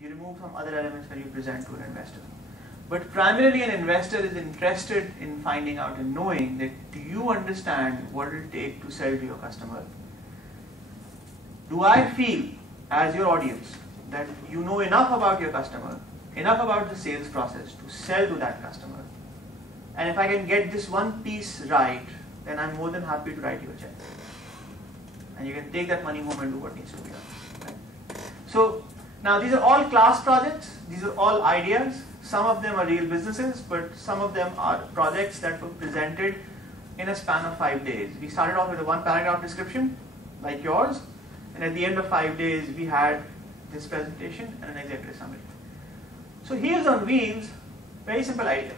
You remove some other elements when you present to an investor. But primarily an investor is interested in finding out and knowing that do you understand what it will take to sell to your customer? Do I feel as your audience that you know enough about your customer, enough about the sales process to sell to that customer? And if I can get this one piece right, then I'm more than happy to write you a check. And you can take that money home and do what needs to be done. Right? So now these are all class projects, these are all ideas. Some of them are real businesses, but some of them are projects that were presented in a span of 5 days. We started off with a 1-paragraph description, like yours, and at the end of 5 days, we had this presentation and an executive summary. So Heels on Wheels, very simple idea.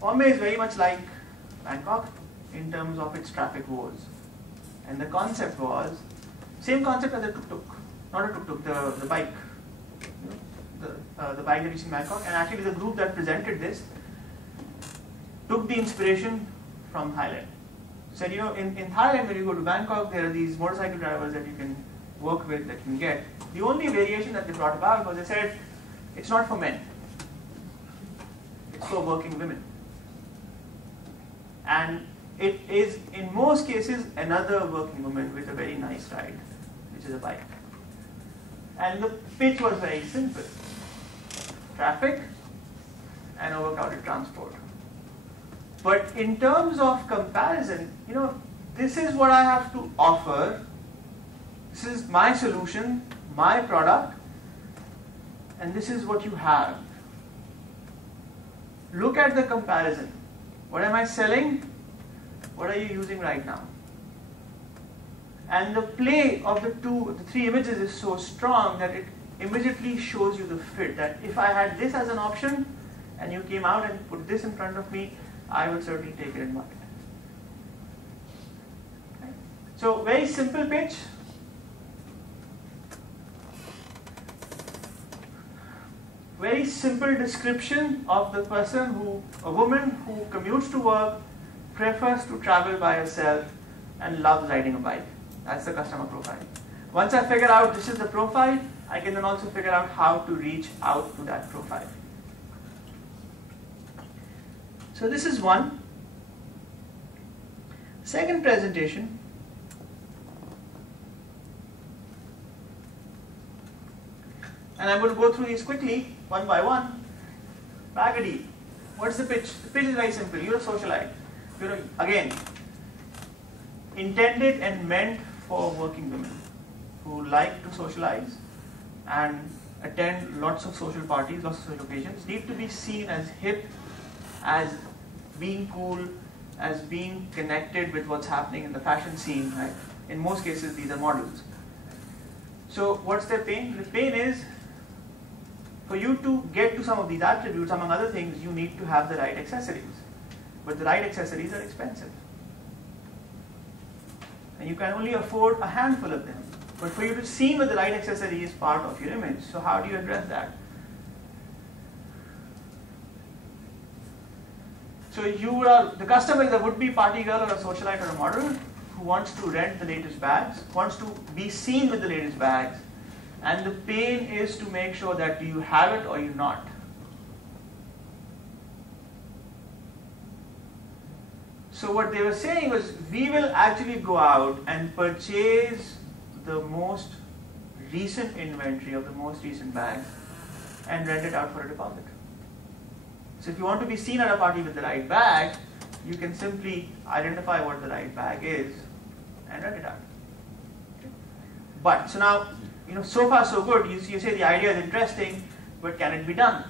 Bombay is very much like Bangkok in terms of its traffic woes. And the concept was, same concept as a tuk-tuk, not a tuk-tuk, the bike. The bike that you see in Bangkok, and actually the group that presented this took the inspiration from Thailand. Said, you know, in Thailand when you go to Bangkok, there are these motorcycle drivers that you can work with, that you can get. The only variation that they brought about was they said, it's not for men, it's for working women. And it is, in most cases, another working woman with a very nice ride, which is a bike. And the pitch was very simple. Traffic and overcrowded transport. But in terms of comparison, you know, this is what I have to offer. This is my solution, my product, and this is what you have. Look at the comparison. What am I selling? What are you using right now? And the play of the three images is so strong that it immediately shows you the fit, that if I had this as an option and you came out and put this in front of me, I would certainly take it in market. Okay. So very simple pitch. Very simple description of the person a woman who commutes to work, prefers to travel by herself, and loves riding a bike. That's the customer profile. Once I figure out this is the profile, I can then also figure out how to reach out to that profile. So this is one. Second presentation. And I'm going to go through these quickly, one by one. Bagadi. What's the pitch? The pitch is very simple. You're a socialite. You're, again, intended and meant for working women who like to socialize and attend lots of social parties, lots of social occasions, need to be seen as hip, as being cool, as being connected with what's happening in the fashion scene, right? In most cases, these are models. So what's their pain? The pain is, for you to get to some of these attributes, among other things, you need to have the right accessories. But the right accessories are expensive. And you can only afford a handful of them. But for you to seem with the right accessory is part of your image. So how do you address that? So the customer is a would-be party girl or a socialite or a model who wants to rent the latest bags, wants to be seen with the latest bags, and the pain is to make sure that you have it or you not. So what they were saying was, we will actually go out and purchase the most recent inventory of the most recent bags and rent it out for a deposit. So if you want to be seen at a party with the right bag, you can simply identify what the right bag is and rent it out. Okay. But, so now, you know, so far so good. You say the idea is interesting, but can it be done?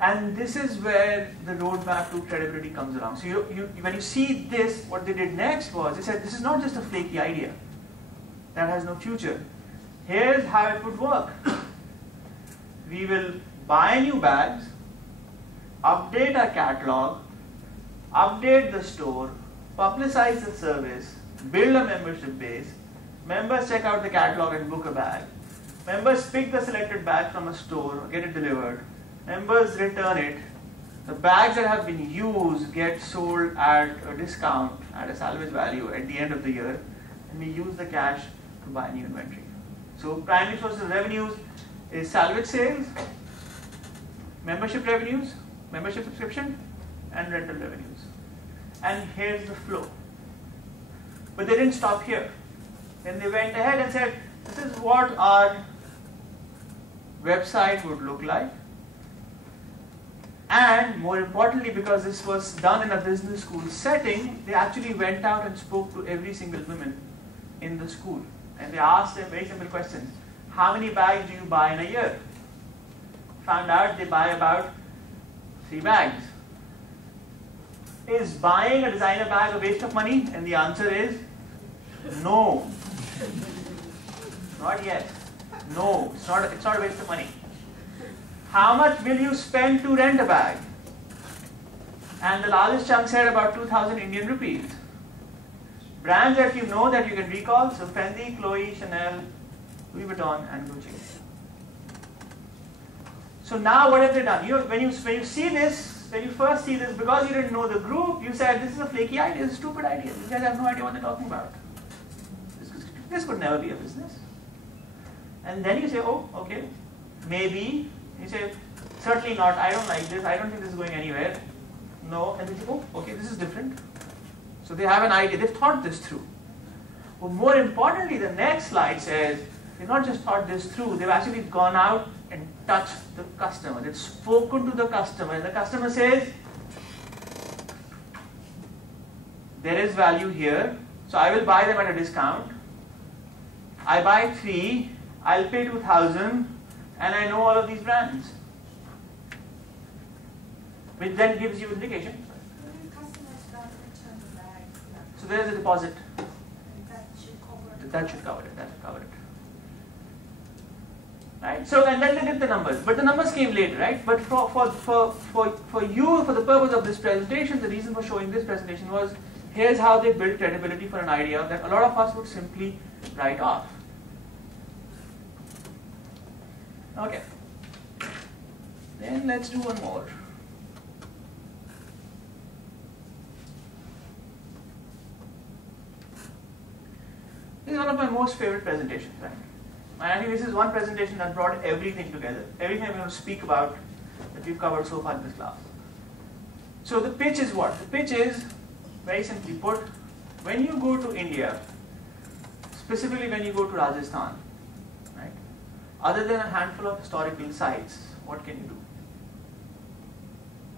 And this is where the roadmap to credibility comes along. So when you see this, what they did next was, they said, this is not just a flaky idea that has no future. Here's how it would work. We will buy new bags, update our catalog, update the store, publicize the service, build a membership base, members check out the catalog and book a bag, members pick the selected bag from a store, get it delivered, members return it, the bags that have been used get sold at a discount, at a salvage value at the end of the year, and we use the cash to to buy new inventory. So primary sources of revenues is salvage sales, membership revenues, membership subscription, and rental revenues. And here's the flow. But they didn't stop here. Then they went ahead and said, this is what our website would look like. And more importantly, because this was done in a business school setting, they actually went out and spoke to every single woman in the school. And they asked them very simple questions. How many bags do you buy in a year? Found out they buy about 3 bags. Is buying a designer bag a waste of money? And the answer is no. Not yet. No, it's not a waste of money. How much will you spend to rent a bag? And the largest chunk said about 2,000 Indian rupees. Brands that you know that you can recall, so Fendi, Chloe, Chanel, Louis Vuitton, and Gucci. So now what have they done? When you see this, when you first see this, because you didn't know the group, you said this is a flaky idea, it's a stupid idea. These guys have no idea what they're talking about. This could never be a business. And then you say, oh, okay, maybe. You say, certainly not, I don't like this, I don't think this is going anywhere. No, and they say, oh, okay, this is different. So they have an idea, they've thought this through. But more importantly, the next slide says, they've not just thought this through, they've actually gone out and touched the customer. They've spoken to the customer, and the customer says, there is value here, so I will buy them at a discount. I buy 3, I'll pay 2,000, and I know all of these brands. Which then gives you indication. So there's a deposit. That should cover it. That should cover it. Right? So and then they did the numbers, but the numbers came later, right? But for you, for the purpose of this presentation, the reason for showing this presentation was here's how they build credibility for an idea that a lot of us would simply write off. Okay. Then let's do one more. This is one of my most favorite presentations, right? And I think this is one presentation that brought everything together. Everything I'm going to speak about that we've covered so far in this class. So the pitch is what? The pitch is, very simply put, when you go to India, specifically when you go to Rajasthan, right? Other than a handful of historical sites, what can you do?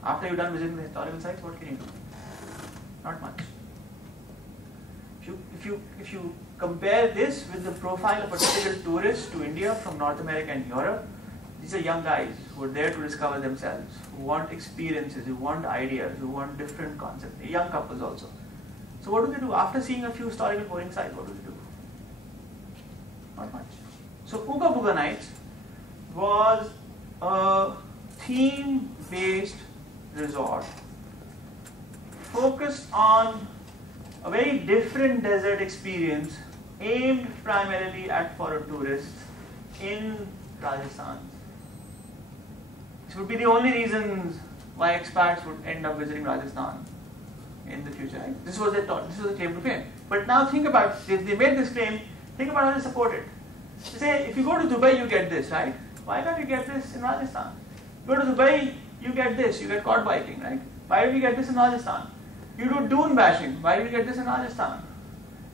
After you're done visiting the historical sites, what can you do? Not much. If you compare this with the profile of a typical tourist to India from North America and Europe, these are young guys who are there to discover themselves, who want experiences, who want ideas, who want different concepts, young couples also. So what do they do? After seeing a few historical boring sites, what do they do? Not much. So Ooga Booga Nights was a theme-based resort focused on a very different desert experience aimed primarily at foreign tourists in Rajasthan. This would be the only reasons why expats would end up visiting Rajasthan in the future. Right? This was their thought, this was the claim to fame. But now think about, they made this claim, think about how they support it. They say, if you go to Dubai, you get this, right? Why can't you get this in Rajasthan? You go to Dubai, you get this, you get quad biking, right? Why do we get this in Rajasthan? You do dune bashing, why do we get this in Rajasthan?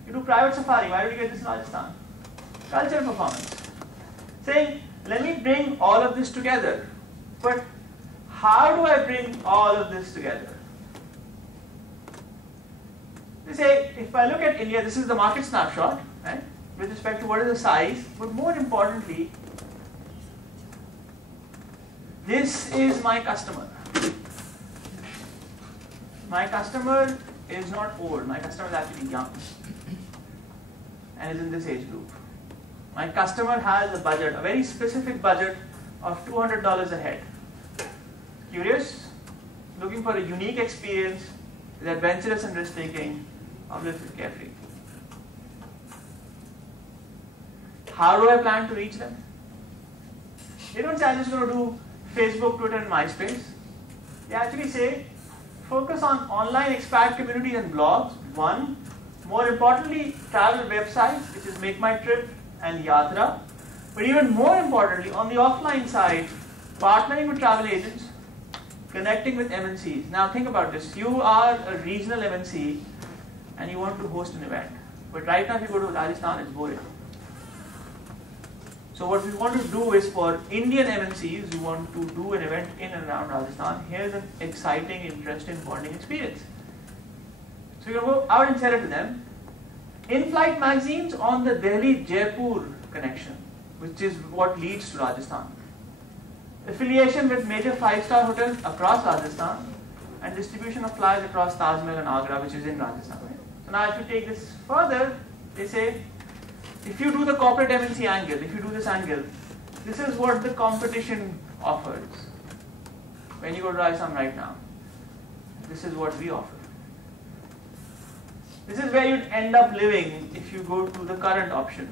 You do private safari, why do we get this in Rajasthan? Cultural performance. Saying, let me bring all of this together. But how do I bring all of this together? They say, if I look at India, this is the market snapshot, right? With respect to what is the size, but more importantly, this is my customer. My customer is not old, my customer is actually young and is in this age group. My customer has a budget, a very specific budget of $200 a head. Curious? Looking for a unique experience, is adventurous and risk-taking, uplifted, carefree. How do I plan to reach them? They don't say I'm just going to do Facebook, Twitter, and MySpace. They actually say, focus on online expat communities and blogs, 1. More importantly, travel websites, which is Make My Trip and Yatra. But even more importantly, on the offline side, partnering with travel agents, connecting with MNCs. Now think about this. You are a regional MNC and you want to host an event. But right now if you go to Rajasthan, it's boring. So what we want to do is for Indian MNCs who want to do an event in and around Rajasthan, here's an exciting, interesting bonding experience. So you go out and sell it to them. In-flight magazines on the Delhi-Jaipur connection, which is what leads to Rajasthan. Affiliation with major 5-star hotels across Rajasthan and distribution of flyers across Taj Mahal and Agra, which is in Rajasthan. So now if you take this further, they say, if you do the corporate MNC angle, if you do this angle, this is what the competition offers. When you go to Rajasthan right now, this is what we offer. This is where you'd end up living if you go to the current option,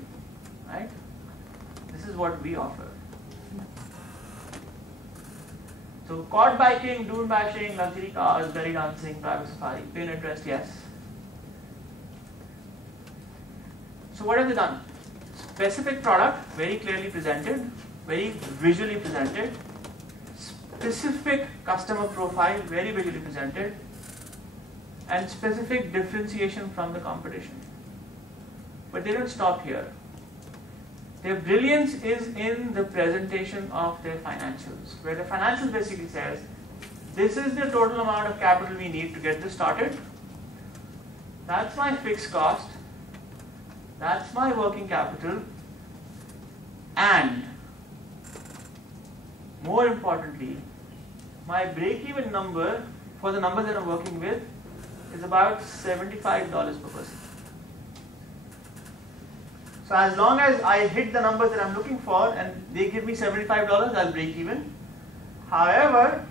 right? This is what we offer. So quad biking, dune bashing, luxury cars, belly dancing, private safari, pin interest, yes. So what have they done? Specific product, very clearly presented, very visually presented. Specific customer profile, very visually presented. And specific differentiation from the competition. But they don't stop here. Their brilliance is in the presentation of their financials, where the financials basically says, this is the total amount of capital we need to get this started. That's my fixed cost. That's my working capital. And more importantly, my break-even number for the numbers that I'm working with is about $75 per person. So as long as I hit the numbers that I'm looking for and they give me $75, I'll break even. However,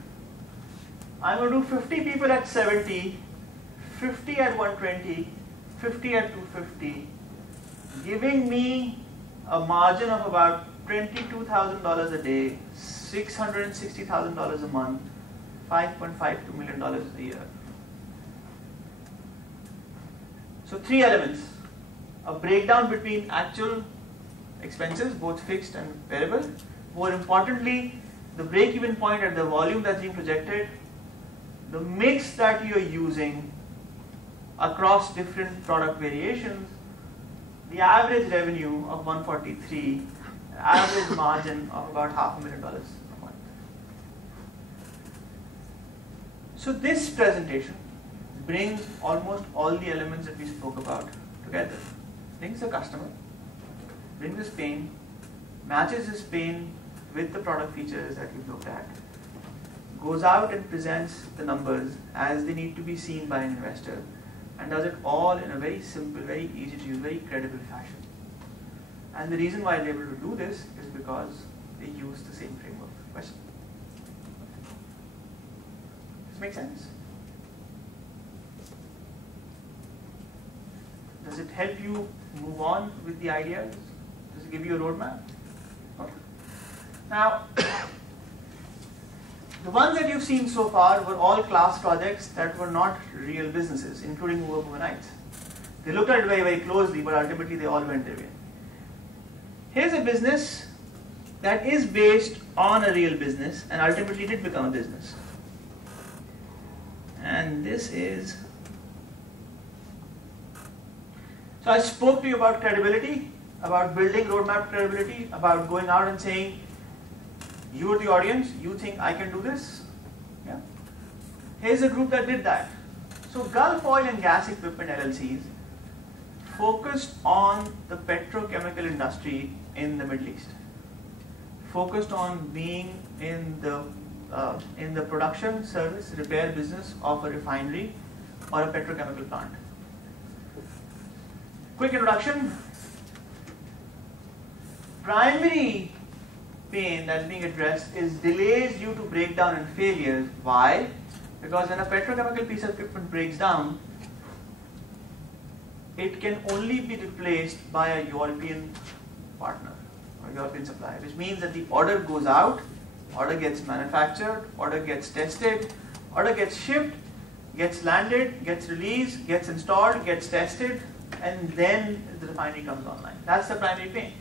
I'm going to do 50 people at 70, 50 at 120, 50 at 250, giving me a margin of about $22,000 a day, $660,000 a month, $5.52 million a year. So three elements. A breakdown between actual expenses, both fixed and variable. More importantly, the break-even point at the volume that's being projected, the mix that you're using across different product variations, the average revenue of 143, average margin of about $500,000 a month. So this presentation brings almost all the elements that we spoke about together. Brings the customer, brings his pain, matches his pain with the product features that we've looked at, goes out and presents the numbers as they need to be seen by an investor, and does it all in a very simple, very easy to use, very credible fashion. And the reason why they're able to do this is because they use the same framework. Question? Does this make sense? Does it help you move on with the ideas? Does it give you a roadmap? Okay. Now, the ones that you've seen so far were all class projects that were not real businesses, including Uber Movenites. They looked at it very, very closely, but ultimately they all went their way. Here's a business that is based on a real business and ultimately did become a business. And this is... So I spoke to you about credibility, about building roadmap credibility, about going out and saying, you're the audience, you think I can do this? Yeah. Here's a group that did that. So Gulf Oil and Gas Equipment LLCs focused on the petrochemical industry in the Middle East. Focused on being in the production, service, repair business of a refinery or a petrochemical plant. Quick introduction. Primary pain that's being addressed is delays due to breakdown and failures. Why? Because when a petrochemical piece of equipment breaks down, it can only be replaced by a European partner or European supplier, which means that the order goes out, order gets manufactured, order gets tested, order gets shipped, gets landed, gets released, gets installed, gets tested, and then the refinery comes online. That's the primary pain.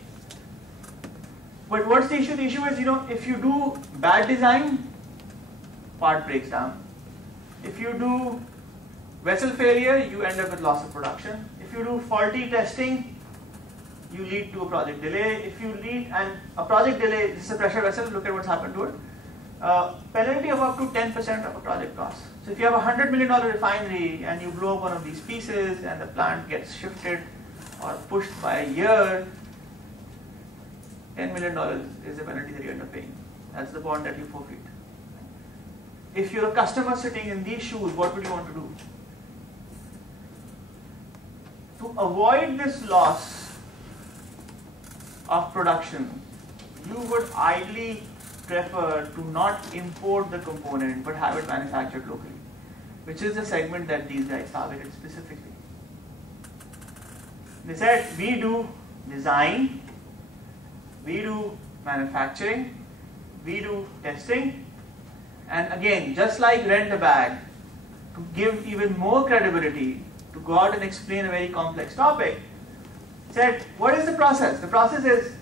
But what's the issue? The issue is, if you do bad design, part breaks down. If you do vessel failure, you end up with loss of production. If you do faulty testing, you lead to a project delay. If you lead a project delay, this is a pressure vessel, look at what's happened to it. Penalty of up to 10% of a project cost. So if you have a $100 million refinery and you blow up one of these pieces and the plant gets shifted or pushed by a year, $10 million is the penalty that you end up paying. That's the bond that you forfeit. If you're a customer sitting in these shoes, what would you want to do? To avoid this loss of production, you would ideally prefer to not import the component but have it manufactured locally, which is the segment that these guys targeted specifically. They said, we do design, we do manufacturing, we do testing, and again, just like rent a bag, to give even more credibility, to go out and explain a very complex topic, said, what is the process? The process is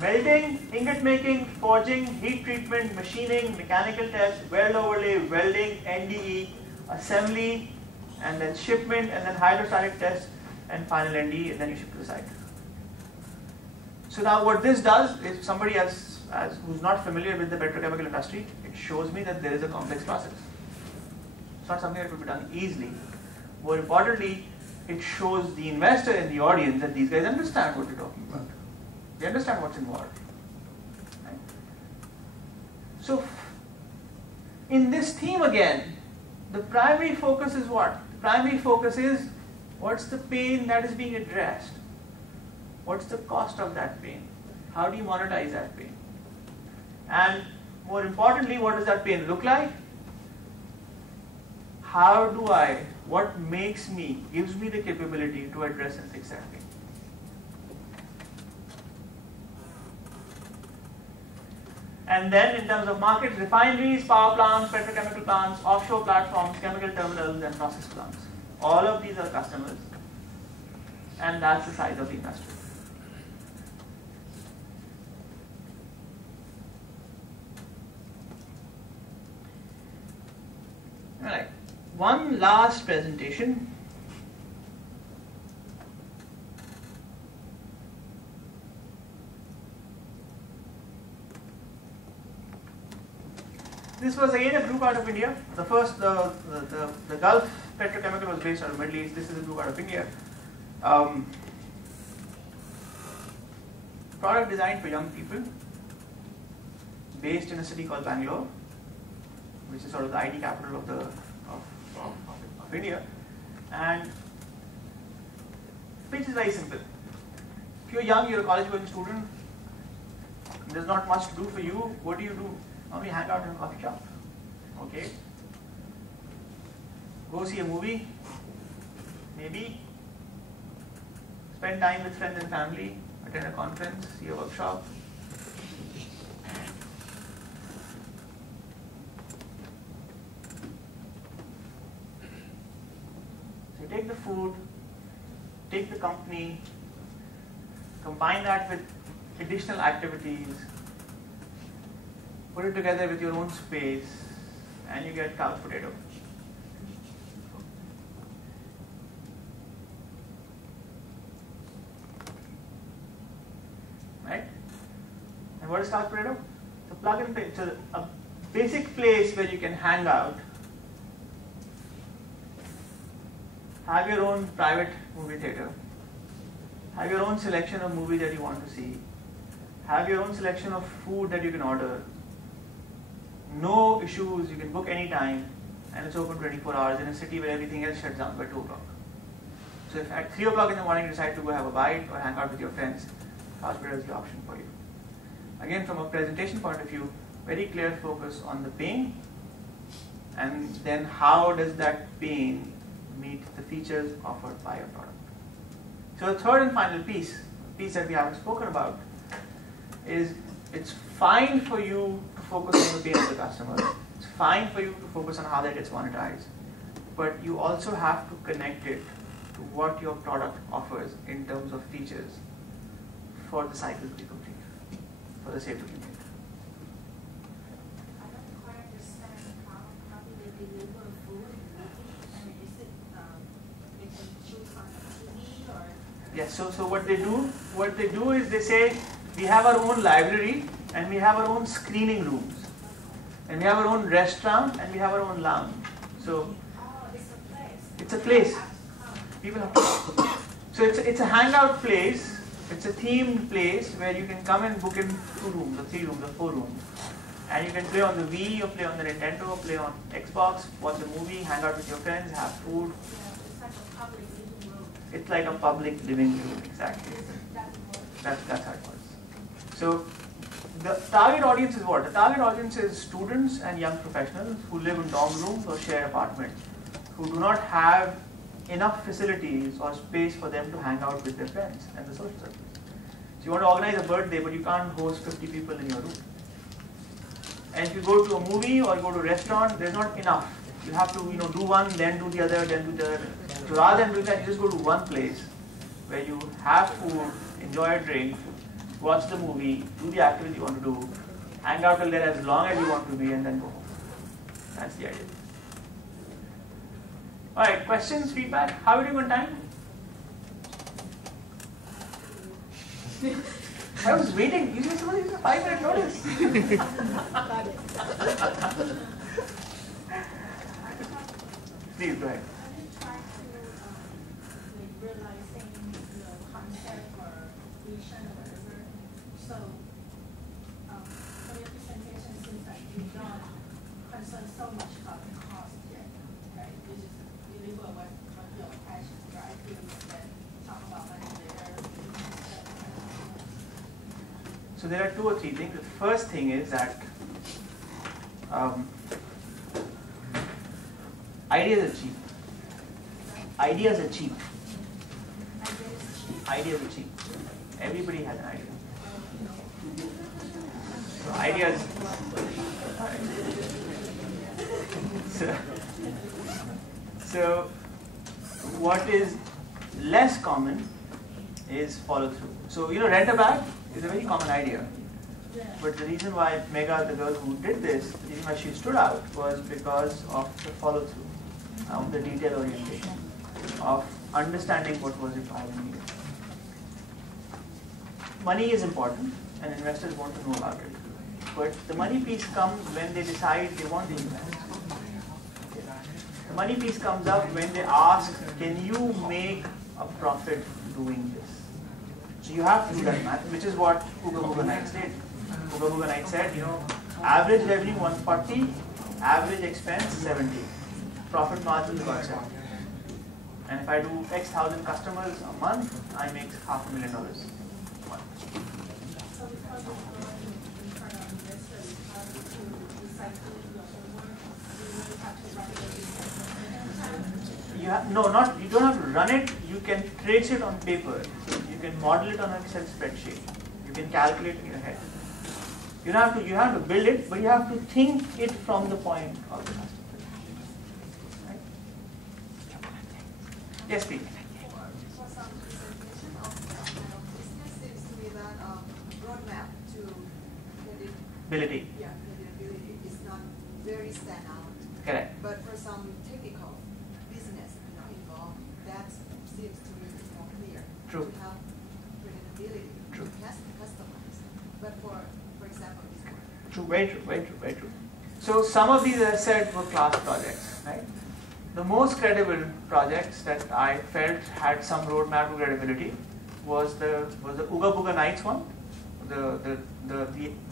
melting, ingot making, forging, heat treatment, machining, mechanical test, weld overlay, welding, NDE, assembly, and then shipment, and then hydrostatic test, and final NDE, and then you ship to the site. So now what this does, if somebody else who's not familiar with the petrochemical industry, it shows me that there is a complex process. It's not something that could be done easily. More importantly, it shows the investor in the audience that these guys understand what they're talking about. They understand what's involved. Right? So, in this theme again, the primary focus is what? The primary focus is what's the pain that is being addressed? What's the cost of that pain? How do you monetize that pain? And more importantly, what does that pain look like? What gives me the capability to address and fix that pain? And then in terms of markets, refineries, power plants, petrochemical plants, offshore platforms, chemical terminals, and process plants. All of these are customers, and that's the size of the industry. Alright, one last presentation. This was again a group out of India. The Gulf Petrochemical was based out of the Middle East. This is a group out of India. Product designed for young people, based in a city called Bangalore, which is sort of the IT capital of India. And pitch is very simple. If you're young, you're a college going student, there's not much to do for you, what do? We hang out in a coffee shop. Okay. Go see a movie, maybe. Spend time with friends and family, attend a conference, see a workshop. So you take the food, take the company, combine that with additional activities, put it together with your own space, and you get couch potato. Right? And what is couch potato? It's a plug and play. It's a basic place where you can hang out, have your own private movie theater, have your own selection of movies that you want to see, have your own selection of food that you can order. No issues, you can book anytime, and it's open 24 hours in a city where everything else shuts down by 2 o'clock. So if at 3 o'clock in the morning you decide to go have a bite or hang out with your friends, couch potato is the option for you. Again, from a presentation point of view, very clear focus on the pain, and then how does that pain meet the features offered by your product. So the third and final piece that we haven't spoken about, is it's fine for you to focus on the pain of the customer. It's fine for you to focus on how that gets monetized. But you also have to connect it to what your product offers in terms of features for the cycle to be complete, for the sale to be made. I don't quite understand how do they deliver food? And is it they can choose on the TV or? Yes. So what they do is they say we have our own library and we have our own screening rooms, and we have our own restaurant and we have our own lounge. So It's a place. it's a place. People have to. So it's a hangout place. It's a themed place where you can come and book in 2 rooms or 3 rooms or 4 rooms, and you can play on the Wii or play on the Nintendo, play on Xbox, watch a movie, hang out with your friends, have food. Yeah, it's like a public living room. It's like a public living room, exactly. That's how it works. So the target audience is what? The target audience is students and young professionals who live in dorm rooms or share apartments, who do not have enough facilities or space for them to hang out with their friends and the social circles. So you want to organize a birthday, but you can't host 50 people in your room. And if you go to a movie or you go to a restaurant, there's not enough. You have to do one, then do the other, then do the other. So rather than doing that, you just go to one place where you have food, enjoy a drink, watch the movie, do the activity you want to do, hang out till there as long as you want to be, and then go home. That's the idea. Alright, questions, feedback? How are you doing on time? I was waiting. Usually somebody gives a 5-minute notice. Please go ahead. Have you tried to realizing the concept or vision or whatever? So for your presentation, seems like you don't concern so much about the cost yet, right? You just deliver what your passion drives you, and then talk about money later. So there are 2 or 3 things. The first thing is that ideas are cheap. Ideas are cheap. Ideas are cheap. Everybody has an idea. So ideas. So what is less common is follow through. So rent a bag is a very common idea. But the reason why Megha, the girl who did this, the reason why she stood out was because of the follow through, of the detail orientation, of understanding what was required and needed. Money is important and investors want to know about it. But the money piece comes when they decide they want to invest. The money piece comes up when they ask, can you make a profit doing this? So you have to do that math, which is what Ooga Booga Nights did. Ooga Booga Nights said, average revenue 140, average expense 70, profit margin is about 70. And if I do X thousand customers a month, I make $500,000 a month. So because of in front of investors, how to recycle your homework, you really have to run the business. You don't have to run it, you can trace it on paper, you can model it on an Excel spreadsheet, you can calculate it in your head. You have to build it, but you have to think it from the point of the customer. Right? Yes, please. For some presentation of business seems to me that roadmap to Ability. credibility is not very stand out. Correct. But for some technical business involved, that seems to me more clear. True. To have credibility. True. Customers. But for example, this one. True, very true, very true, very true. So some of these, as I said, were class projects, right? The most credible projects that I felt had some roadmap to credibility was the Ooga Booga Nights one, the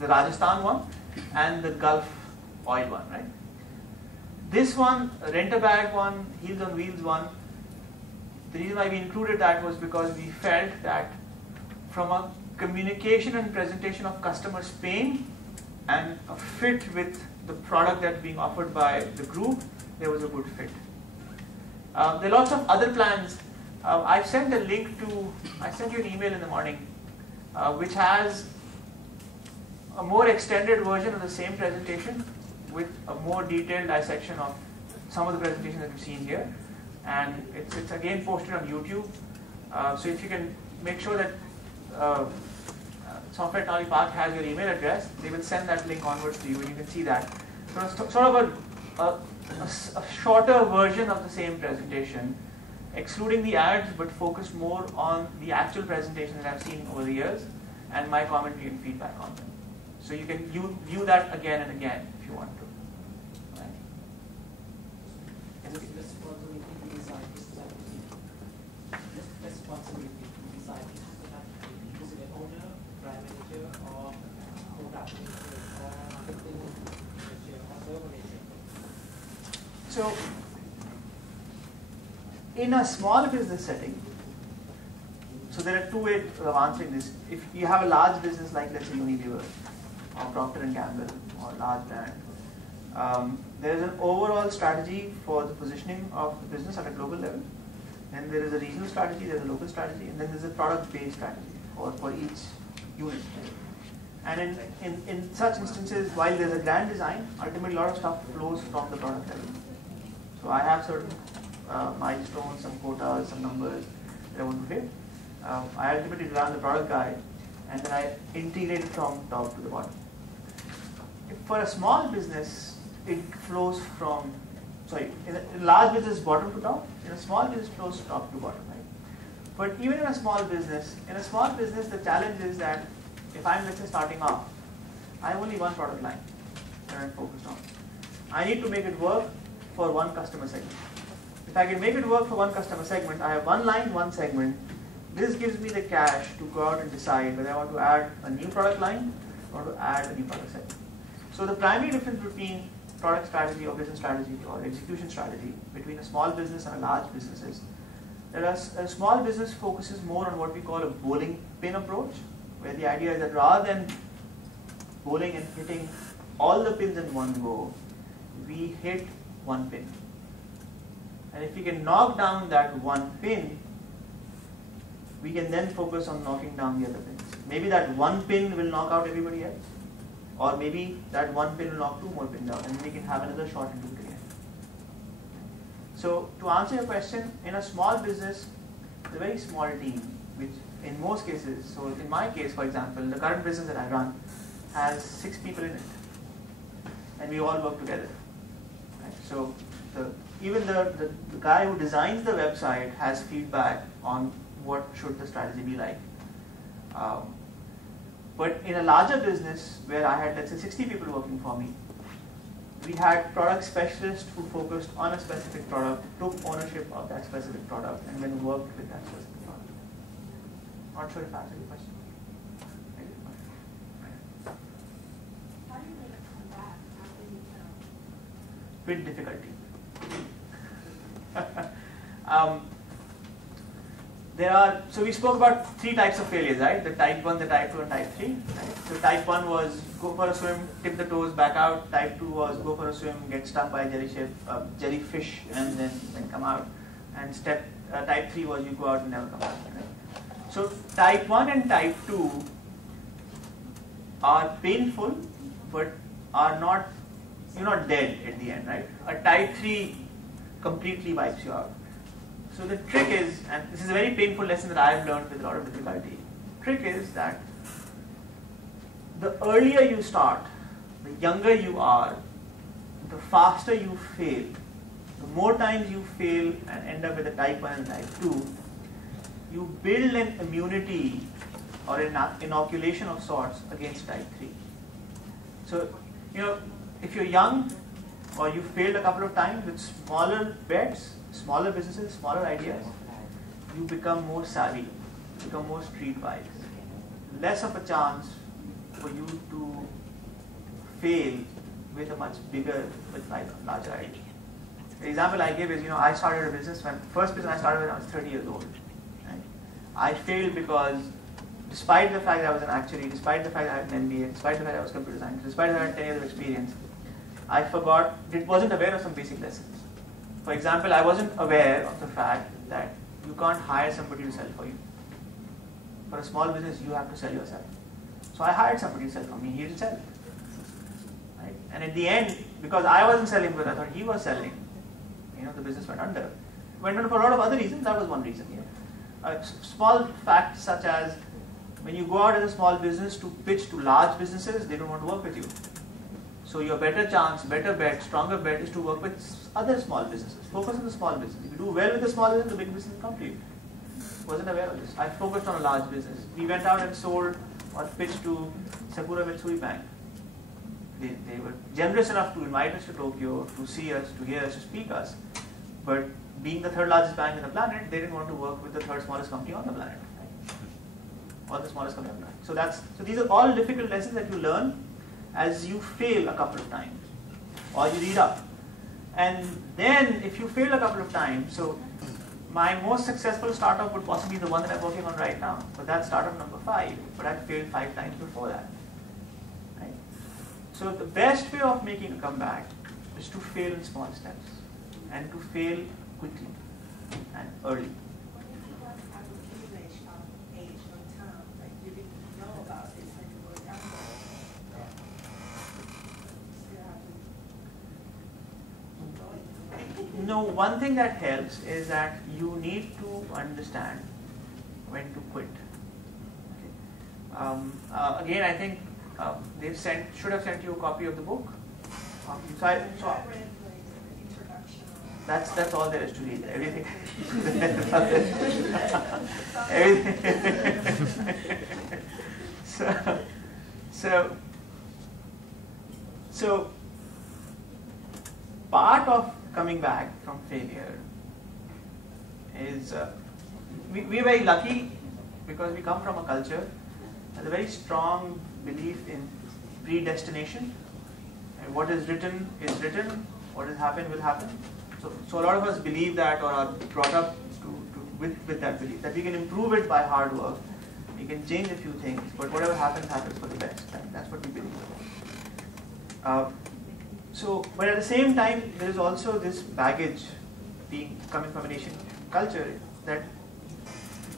Rajasthan one, and the Gulf Oil one, right? This one, Rent a Bag one, Heels on Wheels one, the reason why we included that was because we felt that from a communication and presentation of customers' pain and a fit with the product that's being offered by the group, there was a good fit. There are lots of other plans. I've sent a link to, I sent you an email in the morning, which has a more extended version of the same presentation with a more detailed dissection of some of the presentations that you've seen here. and it's again posted on YouTube. So if you can make sure that Software Technology Park has your email address, they will send that link onwards to you, and you can see that. So it's sort of a shorter version of the same presentation, excluding the ads, but focused more on the actual presentation that I've seen over the years, and my commentary and feedback on them. So you can view that again and again if you want to. Right? Responsibility to design is responsibility to design is it an owner, prime manager, or product manager, or marketing manager, or server manager? So in a small business setting, so there are two ways of answering this. If you have a large business like, let's say, Unilever or Procter & Gamble or large brand, there is an overall strategy for the positioning of the business at a global level. Then there is a regional strategy, there is a local strategy, and then there is a product-based strategy for each unit. And in such instances, while there is a grand design, ultimately a lot of stuff flows from the product level. So I have certain milestones, some quotas, some numbers that I want to hit. I ultimately run the product guide, and then I integrate it from top to the bottom. For a small business, it flows from, in a large business, bottom to top. In a small business, flows top to bottom, right? But even in a small business, the challenge is that if I'm, let's say, starting off, I have only one product line that I'm focused on. I need to make it work for one customer segment. If I can make it work for one customer segment, I have one line, one segment. This gives me the cash to go out and decide whether I want to add a new product line or to add a new product segment. So the primary difference between product strategy or business strategy or execution strategy between a small business and a large business is that a small business focuses more on what we call a bowling pin approach, where the idea is that rather than bowling and hitting all the pins in one go, we hit one pin. And if we can knock down that one pin, we can then focus on knocking down the other pins. Maybe that one pin will knock out everybody else, or maybe that one pin will knock two more pins out, and then we can have another shot and do it again. So to answer your question, in a small business, it's a very small team, which in most cases, so in my case, for example, the current business that I run has 6 people in it, and we all work together. Right? So even the guy who designs the website has feedback on what should the strategy be like. But in a larger business where I had, let's say, 60 people working for me, we had product specialists who focused on a specific product, took ownership of that specific product, and then worked with that specific product. Not sure if I answered your question. How do you make it come back after you fail? With difficulty. So we spoke about 3 types of failures, right? The type 1, the type 2, and type 3. Right? So type 1 was go for a swim, tip the toes, back out. Type 2 was go for a swim, get stuck by a jellyfish, and then come out. And type 3 was you go out and never come back. Right? So type 1 and type 2 are painful, but are not, you're not dead at the end, right? A type 3 completely wipes you out. So the trick is, and this is a very painful lesson that I have learned with a lot of difficulty, trick is that the earlier you start, the younger you are, the faster you fail. The more times you fail and end up with a type 1 and type 2, you build an immunity or an inoculation of sorts against type 3. So, if you're young or you failed a couple of times with smaller bets, smaller businesses, smaller ideas, you become more savvy, become more streetwise. Less of a chance for you to fail with a much bigger, with larger idea. The example I give is, I started a business first business I started when I was 30 years old. Right? I failed because despite the fact that I was an actuary, despite the fact that I had an MBA, despite the fact that I was computer science, despite the fact that I had 10 years of experience, I wasn't aware of some basic lessons. For example, I wasn't aware of the fact that you can't hire somebody to sell for you. For a small business, you have to sell yourself. So I hired somebody to sell for me. He didn't sell. Right? And at the end, because I wasn't selling, but I thought he was selling, the business went under. went on for a lot of other reasons. That was one reason. Small facts such as when you go out as a small business to pitch to large businesses, they don't want to work with you. So your better chance, better bet, stronger bet is to work with other small businesses. Focus on the small business. If you do well with the small business, the big business will come to you. Wasn't aware of this. I focused on a large business. We went out and sold or pitched to Sakura Mitsui Bank. They were generous enough to invite us to Tokyo, to see us, to hear us, to speak us. But being the third largest bank on the planet, they didn't want to work with the third smallest company on the planet. Or the smallest company on the planet. So these are all difficult lessons that you learn as you fail a couple of times. Or you read up. And then if you fail a couple of times, so my most successful startup would possibly be the one that I'm working on right now. But that's startup number 5. But I failed 5 times before that. Right? So the best way of making a comeback is to fail in small steps. And to fail quickly and early. What if you got out of privilege age or time, like you didn't know about this when you were younger? You still have to No, one thing that helps is that you need to understand when to quit. Okay. Again, I think they should have sent you a copy of the book. So I read the introduction. that's all there is to read. Everything. Everything. So part of coming back from failure is we're very lucky because we come from a culture that has a very strong belief in predestination. And what is written, what has happened will happen. So a lot of us believe that or are brought up with that belief, that we can improve it by hard work, we can change a few things, but whatever happens, happens for the best. Right? That's what we believe. But at the same time, there is also this baggage coming from an Asian culture that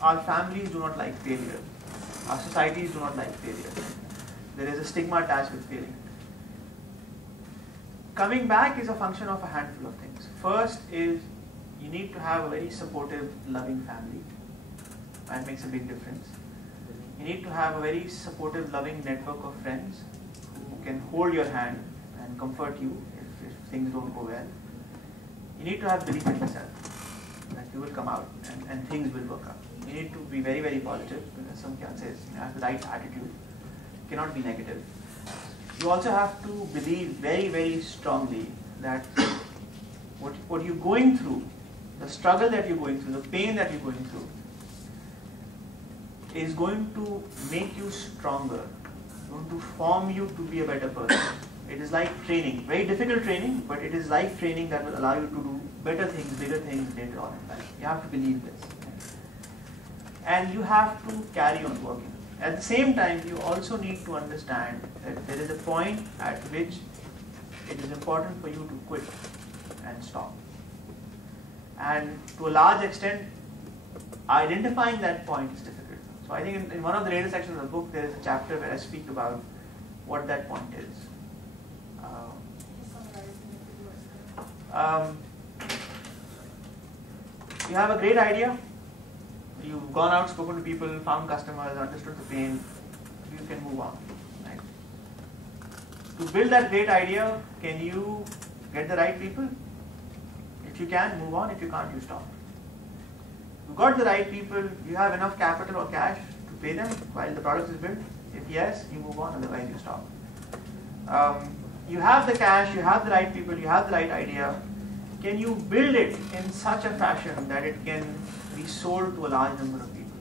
our families do not like failure. Our societies do not like failure. There is a stigma attached with failing. Coming back is a function of a handful of things. First is you need to have a very supportive, loving family. That makes a big difference. You need to have a very supportive, loving network of friends who can hold your hand and comfort you if things don't go well. You need to have belief in yourself that you will come out and things will work out. You need to be very, very positive, because Samkhya says have the right attitude. You cannot be negative. You also have to believe very, very strongly that what you're going through, the struggle that you're going through, the pain that you're going through, is going to make you stronger, going to form you to be a better person. It is like training, very difficult training, but it is like training that will allow you to do better things, bigger things later on in life. You have to believe this. And you have to carry on working. At the same time, you also need to understand that there is a point at which it is important for you to quit and stop. And to a large extent, identifying that point is difficult. So I think in one of the later sections of the book, there is a chapter where I speak about what that point is. You have a great idea. You've gone out, spoken to people, found customers, understood the pain. You can move on. Right? To build that great idea, can you get the right people? If you can, move on. If you can't, you stop. You got the right people. You have enough capital or cash to pay them while the product is built. If yes, you move on. Otherwise, you stop. You have the cash. You have the right people. You have the right idea. Can you build it in such a fashion that it can be sold to a large number of people?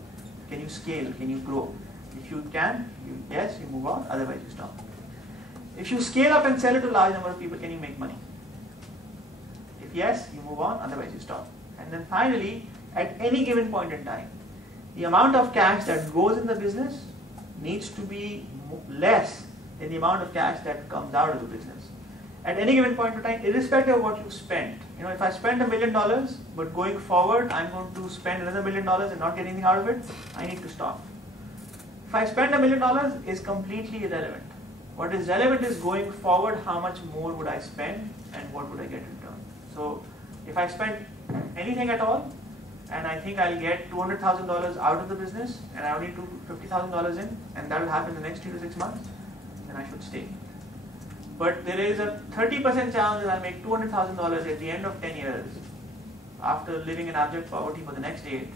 Can you scale? Can you grow? If you can, yes, you move on. Otherwise, you stop. If you scale up and sell it to a large number of people, can you make money? If yes, you move on. Otherwise, you stop. And then finally, at any given point in time, the amount of cash that goes in the business needs to be less than the amount of cash that comes out of the business. At any given point in time, irrespective of what you spend. If I spend $1 million, but going forward, I'm going to spend another $1 million and not get anything out of it, I need to stop. If I spend $1 million, is completely irrelevant. What is relevant is going forward, how much more would I spend and what would I get in return. So if I spend anything at all, and I think I'll get $200,000 out of the business, and I only do $50,000 in, and that will happen in the next 3 to 6 months, then I should stay. But there is a 30% chance that I'll make $200,000 at the end of 10 years, after living in abject poverty for the next 8,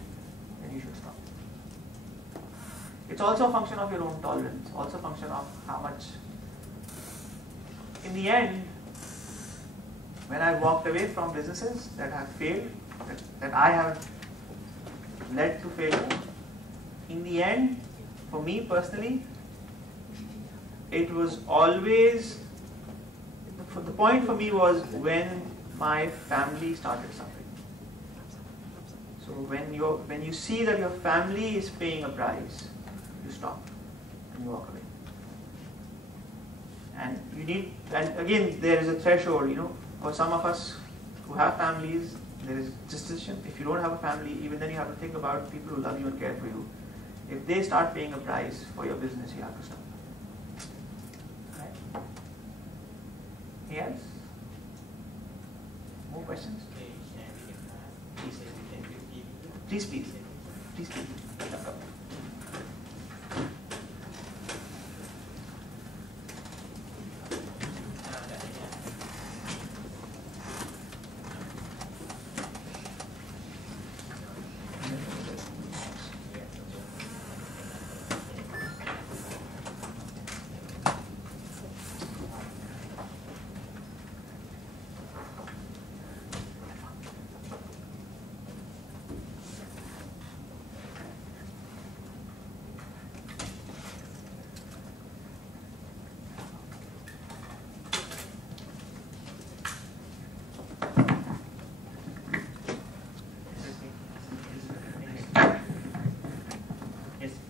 then you should stop. It's also a function of your own tolerance, also a function of how much. In the end, when I walked away from businesses that have failed, that I have led to failure, in the end, for me personally, it was always, the point for me was when my family started suffering. So when you see that your family is paying a price, you stop and you walk away. And you need, and again, there is a threshold, you know, for some of us who have families, there is gestation. If you don't have a family, even then you have to think about people who love you and care for you. If they start paying a price for your business, you have to stop. Right? Yes? More questions? Please, please. Please, please.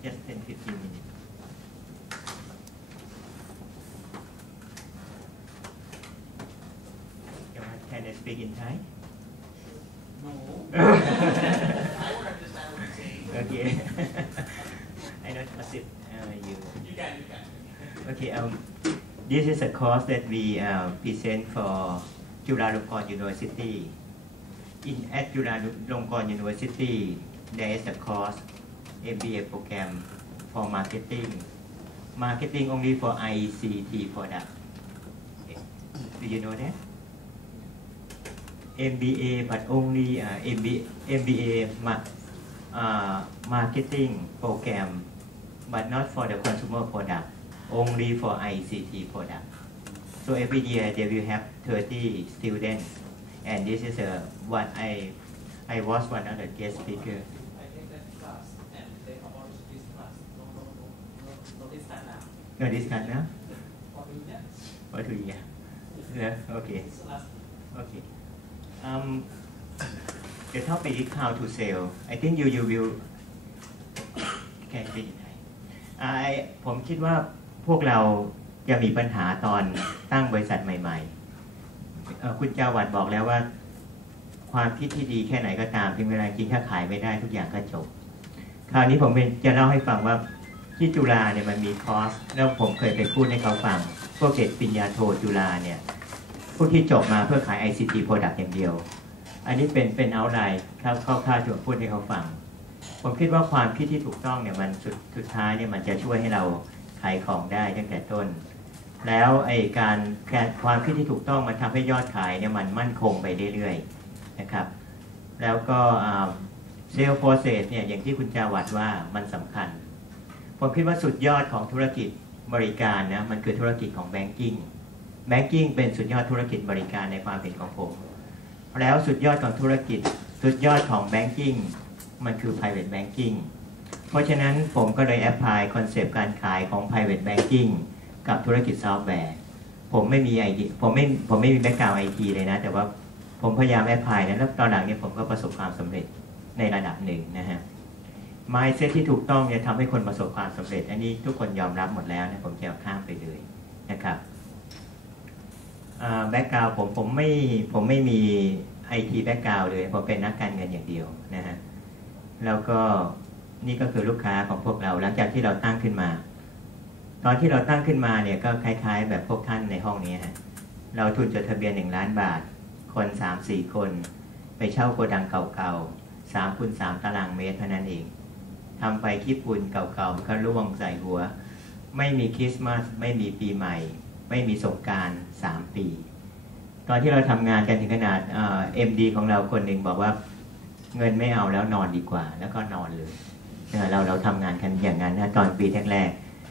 Just 10-15 minutes. Can I speak in Thai? No. I don't understand what you're saying. Okay. I not accept you. You can. Okay. This is a course that we present for Chulalongkorn University. At Chulalongkorn University, there is a course, MBA program for marketing. Marketing only for ICT product. Do you know that? MBA, but only MBA marketing program, but not for the consumer product, only for ICT product. So every year they will have 30 students, and this is what I was one of the guest speakers. I take that class and they abolish this class. No discount now. No discount now? For 2 years. For 2 years. Yeah, okay. It's last. Okay. The topic is how to sell. I think you will can speak in Thai.ผมคิดว่าพวกเราจะมีปัญหาตอนตั้งบริษัทใหม่ๆคุณจาวัดบอกแล้วว่าความคิดที่ดีแค่ไหนก็ตามถึงเวลาจริงถ้าขายไม่ได้ทุกอย่างก็จบคราวนี้ผมจะเล่าให้ฟังว่าที่จุฬาเนี่ยมันมีคอร์สแล้วผมเคยไปพูดให้เขาฟังพวกเด็กปริญญาโทจุฬาเนี่ยพวกที่จบมาเพื่อขาย ICT Product อย่างเดียวอันนี้เป็นเอาไลน์คร่าวๆที่ผมพูดให้เขาฟังผมคิดว่าความคิดที่ถูกต้องเนี่ยมันสุดท้ายเนี่ยมันจะช่วยให้เราขายของได้ตั้งแต่ต้นแล้วการความคิดที่ถูกต้องมันทำให้ยอดขายเนี่ยมันมั่นคงไปเรื่อยๆนะครับแล้วก็เซลล์โปรเซสเนี่ยอย่างที่คุณจาวัดว่ามันสำคัญผมคิดว่าสุดยอดของธุรกิจบริการนะมันคือธุรกิจของแบงกิ้งเป็นสุดยอดธุรกิจบริการในความเห็นของผมแล้วสุดยอดของธุรกิจสุดยอดของแบงกิ้งมันคือ private banking เพราะฉะนั้นผมก็เลยแอพพลายคอนเซปต์การขายของ private banking กับธุรกิจซอฟต์แวร์ผมไม่มีไอทีผมไม่มีแบ็คกราวด์ไอทีเลยนะแต่ว่าผมพยายามแอพพลายนะแล้วตอนหลังเนี่ยผมก็ประสบความสำเร็จในระดับหนึ่งนะฮะ mindset ที่ถูกต้องเนี่ยทำให้คนประสบความสำเร็จอันนี้ทุกคนยอมรับหมดแล้วนะผมจะข้ามไปเลยนะครับแบ็กกราวด์ผมไม่มีไอทีแบ็กกราวด์เลยผมเป็นนักการเงินอย่างเดียวนะฮะแล้วก็นี่ก็คือลูกค้าของพวกเราหลังจากที่เราตั้งขึ้นมาตอนที่เราตั้งขึ้นมาเนี่ยก็คล้ายๆแบบพวกท่านในห้องนี้ฮะเราทุนจดทะเบียน1 ล้านบาทคน 3-4 คนไป เช่าโกดังเก่าๆ3 คูณ 3 ตารางเมตรเท่านั้นเองทำไปขี้ฝุ่นเก่าๆมันก็ร่วงใส่หัวไม่มีคริสต์มาสไม่มีปีใหม่ไม่มีสงกรานต์3 ปีตอนที่เราทำงานกันถึงขนาดMD ของเราคนหนึ่งบอกว่าเงินไม่เอาแล้วนอนดีกว่าแล้วก็นอนเลยเราทำงานกันอย่างนั้นนะตอนปีแรก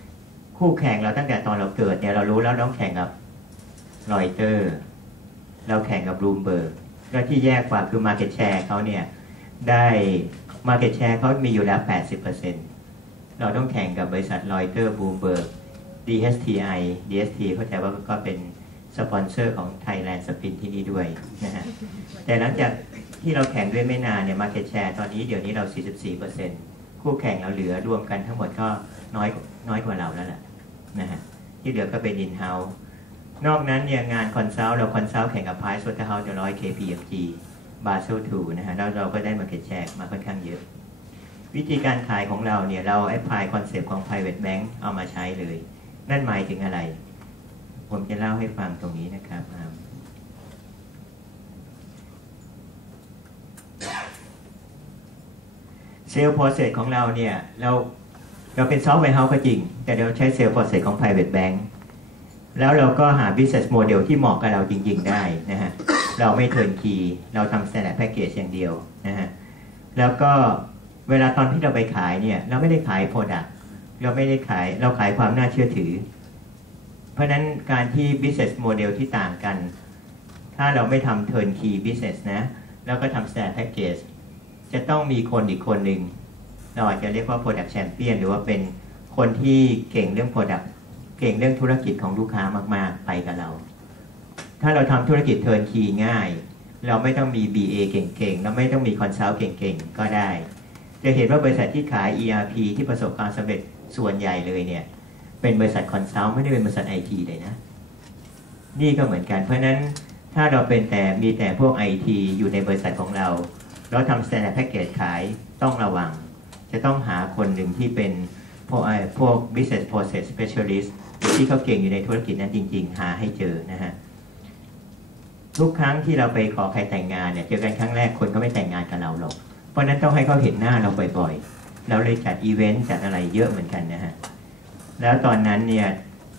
ๆคู่แข่งเราตั้งแต่ตอนเราเกิดเนี่ยเรารู้แล้วต้องแข่งกับรอยเตอร์เราแข่งกับบลูมเบิร์กแล้วที่แย่กว่าคือ Market Share เขาเนี่ยได้ Market Share เขามีอยู่แล้ว 80% เราต้องแข่งกับบริษัทรอยเตอร์บลูมเบิร์ก DST เข้าใจว่าก็เป็นสปอนเซอร์ของ Thailand Spin ที่นี่ด้วยนะฮะแต่หลังจากที่เราแข่งด้วยไม่นานเนี่ย Market Share ตอนนี้เดี๋ยวนี้เรา 44%คู่แข่งเราเหลือรวมกันทั้งหมดก็น้อยกว่าเราแล้วแหละนะฮะที่เหลือก็เป็น In-house นอกนั้นเนี่ยงานคอนซัลท์เราคอนซัลท์แข่งกับ Pricewaterhouse 100 KPMG Basel II นะฮะแล้วเราก็ได้ Market Share มาค่อนข้างเยอะวิธีการขายของเราเนี่ยเรา apply คอนเซปต์ของ private bank เอามาใช้เลยนั่นหมายถึงอะไรผมจะเล่าให้ฟังตรงนี้นะครับเซลล์ process ของเราเนี่ยเราเป็นซอฟต์แวร์เฮาส์ก็จริงแต่เราใช้เซลล์ process ของ private bank แล้วเราก็หา business model ที่เหมาะกับเราจริงๆได้นะฮะเราไม่เทิร์นคีย์เราทำ standard package อย่างเดียวนะฮะแล้วก็เวลาตอนที่เราไปขายเนี่ยเราไม่ได้ขาย product เราขายความน่าเชื่อถือเพราะนั้นการที่ business model ที่ต่างกันถ้าเราไม่ทำ turnkey business นะแล้วก็ทำ standard package จะต้องมีคนอีกคนหนึ่งเราอาจจะเรียกว่า product champion หรือว่าเป็นคนที่เก่งเรื่อง product เก่งเรื่องธุรกิจของลูกค้ามากๆไปกับเราถ้าเราทำธุรกิจ turnkey ง่ายเราไม่ต้องมี BA เก่งๆเราไม่ต้องมี consult เก่งๆก็ได้จะเห็นว่าบริษัทที่ขาย ERP ที่ประสบความสำเร็จส่วนใหญ่เลยเนี่ยเป็นบริษัทคอนซัลท์ไม่ได้เป็นบริษัท IT เลยนะนี่ก็เหมือนกันเพราะนั้นถ้าเรามีแต่พวก IT อยู่ในบริษัทของเราทำ standard package ขายต้องระวังจะต้องหาคนหนึ่งที่เป็นพวก business process specialist ที่เขาเก่งอยู่ในธุรกิจนั้นจริงๆหาให้เจอนะฮะทุกครั้งที่เราไปขอใครแต่งงานเนี่ยเจอกันครั้งแรกคนก็ไม่แต่งงานกับเราหรอกเพราะนั้นต้องให้เขาเห็นหน้าเราบ่อยๆเราเลยจัดอีเวนต์จัดอะไรเยอะเหมือนกันนะฮะแล้วตอนนั้นเนี่ย